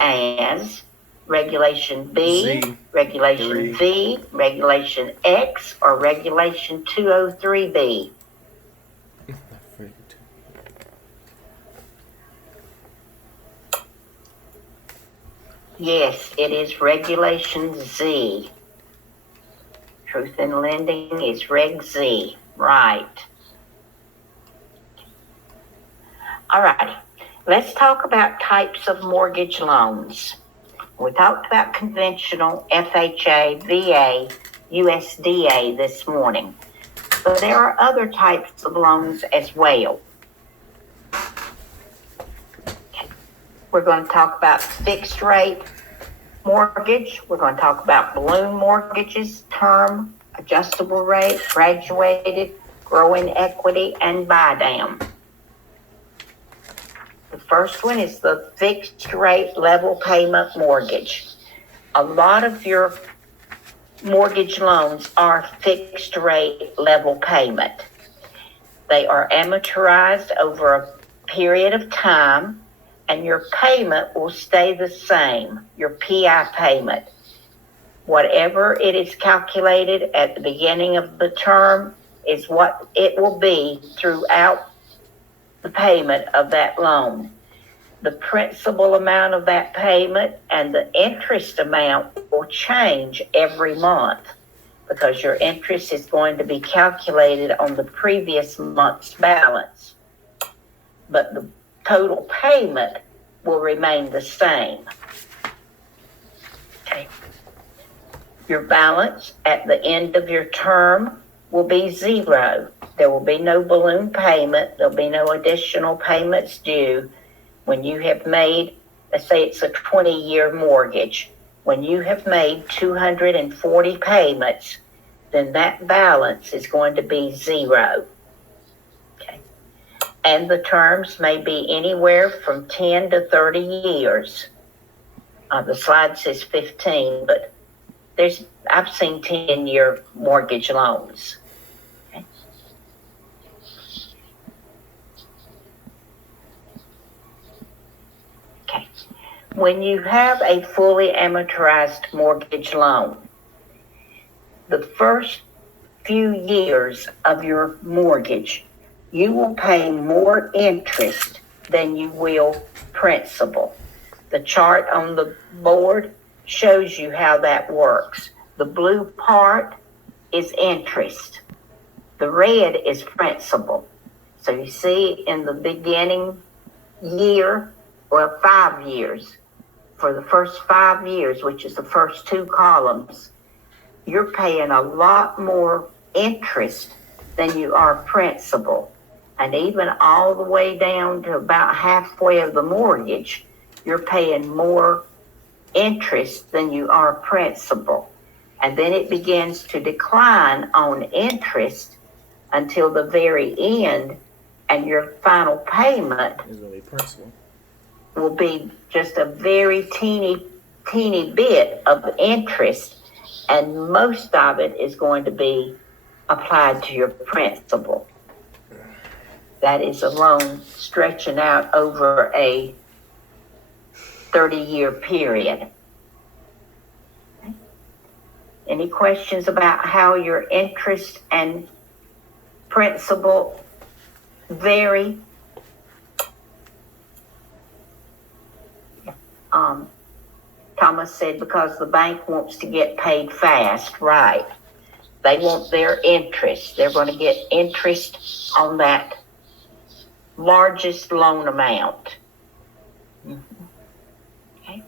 as Regulation B, Z. Regulation 3. V, Regulation X, or Regulation 203B? I figured. Yes, it is Regulation Z. Truth in lending is Reg Z. Right. All righty. Let's talk about types of mortgage loans. We talked about conventional FHA, VA, USDA this morning, but there are other types of loans as well. Okay. We're going to talk about fixed rate mortgage. We're going to talk about balloon mortgages, term, adjustable rate, graduated, growing equity, and buy down. The first one is the fixed rate level payment mortgage. A lot of your mortgage loans are fixed rate level payment. They are amortized over a period of time, and your payment will stay the same, your PI payment. Whatever it is calculated at the beginning of the term is what it will be throughout the payment of that loan. The principal amount of that payment and the interest amount will change every month because your interest is going to be calculated on the previous month's balance. But the total payment will remain the same. Okay. Your balance at the end of your term will be zero. There will be no balloon payment. There'll be no additional payments due. When you have made, let's say it's a 20-year mortgage, when you have made 240 payments, then that balance is going to be zero. Okay. And the terms may be anywhere from 10 to 30 years. The slide says 15, but I've seen 10-year mortgage loans. Okay. When you have a fully amortized mortgage loan, the first few years of your mortgage, you will pay more interest than you will principal. The chart on the board shows you how that works. The blue part is interest. The red is principal. So you see in the beginning year, or 5 years, for the first 5 years, which is the first two columns, you're paying a lot more interest than you are principal. And even all the way down to about halfway of the mortgage, you're paying more interest than you are principal. And then it begins to decline on interest until the very end, and your final payment is really principal. Will be just a very teeny bit of interest, and most of it is going to be applied to your principal. That is a loan stretching out over a 30-year period. Any questions about how your interest and principal vary? Thomas said because the bank wants to get paid fast, right? They want their interest. They're going to get interest on that largest loan amount. Okay.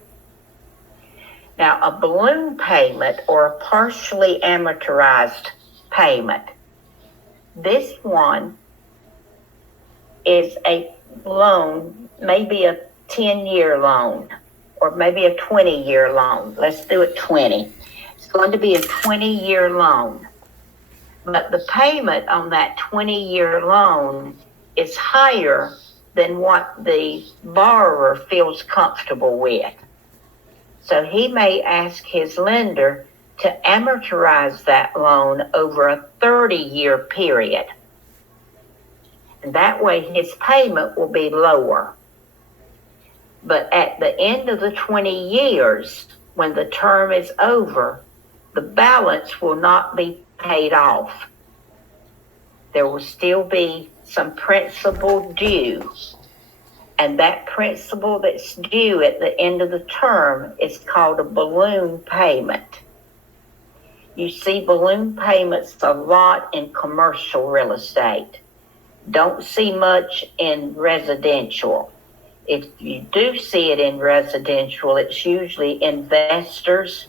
Now, a balloon payment or a partially amortized payment, this one is a loan, maybe a 10-year loan, or maybe a 20-year loan. Let's do it 20. It's going to be a 20-year loan. But the payment on that 20-year loan is higher than what the borrower feels comfortable with. So he may ask his lender to amortize that loan over a 30-year period. And that way his payment will be lower. But at the end of the 20 years, when the term is over, the balance will not be paid off. There will still be some principal due. And that principal that's due at the end of the term is called a balloon payment. You see balloon payments a lot in commercial real estate. Don't see much in residential. If you do see it in residential, it's usually investors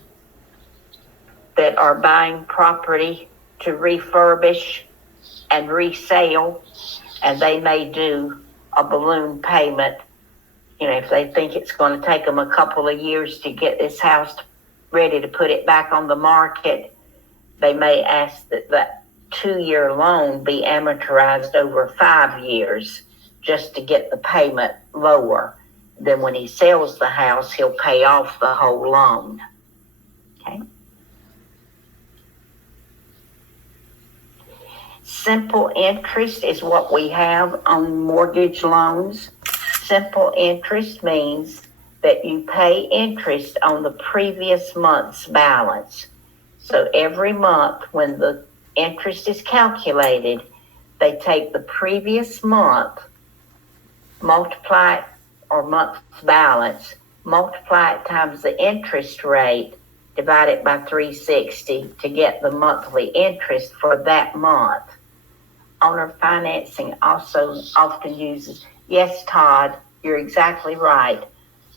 that are buying property to refurbish and resale, and they may do a balloon payment. You know, if they think it's going to take them a couple of years to get this house ready to put it back on the market, they may ask that that 2-year loan be amortized over 5 years just to get the payment lower. Then when he sells the house, he'll pay off the whole loan. Okay. Simple interest is what we have on mortgage loans. Simple interest means that you pay interest on the previous month's balance. So every month when the interest is calculated, they take the previous month, multiply it, or month's balance, multiply it times the interest rate, divide it by 360 to get the monthly interest for that month. Owner financing also often uses, yes, Todd, you're exactly right.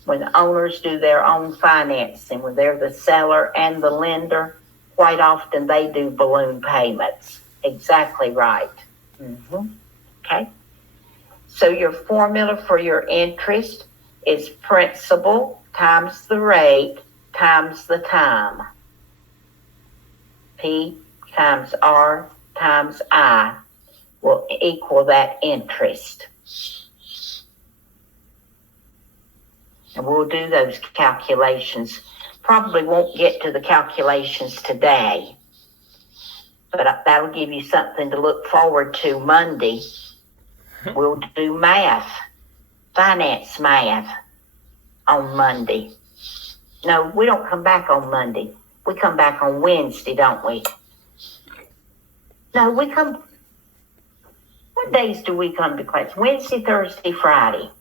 When owners do their own financing, when they're the seller and the lender, quite often they do balloon payments. Exactly right. Okay. So your formula for your interest is principal times the rate times the time. P times R times I will equal that interest. And we'll do those calculations. Probably won't get to the calculations today, but that'll give you something to look forward to Monday. We'll do math, finance math on Monday. No, we don't come back on Monday. We come back on Wednesday, don't we? No, we come, what days do we come to class? Wednesday, Thursday, Friday.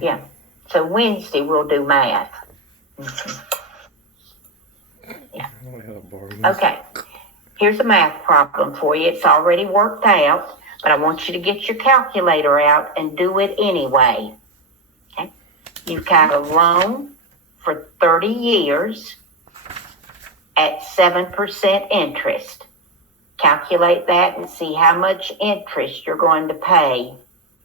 Yeah, so Wednesday we'll do math. Yeah. Okay, here's a math problem for you. It's already worked out, but I want you to get your calculator out and do it anyway. Okay, you've got a loan for 30 years at 7% interest. Calculate that and see how much interest you're going to pay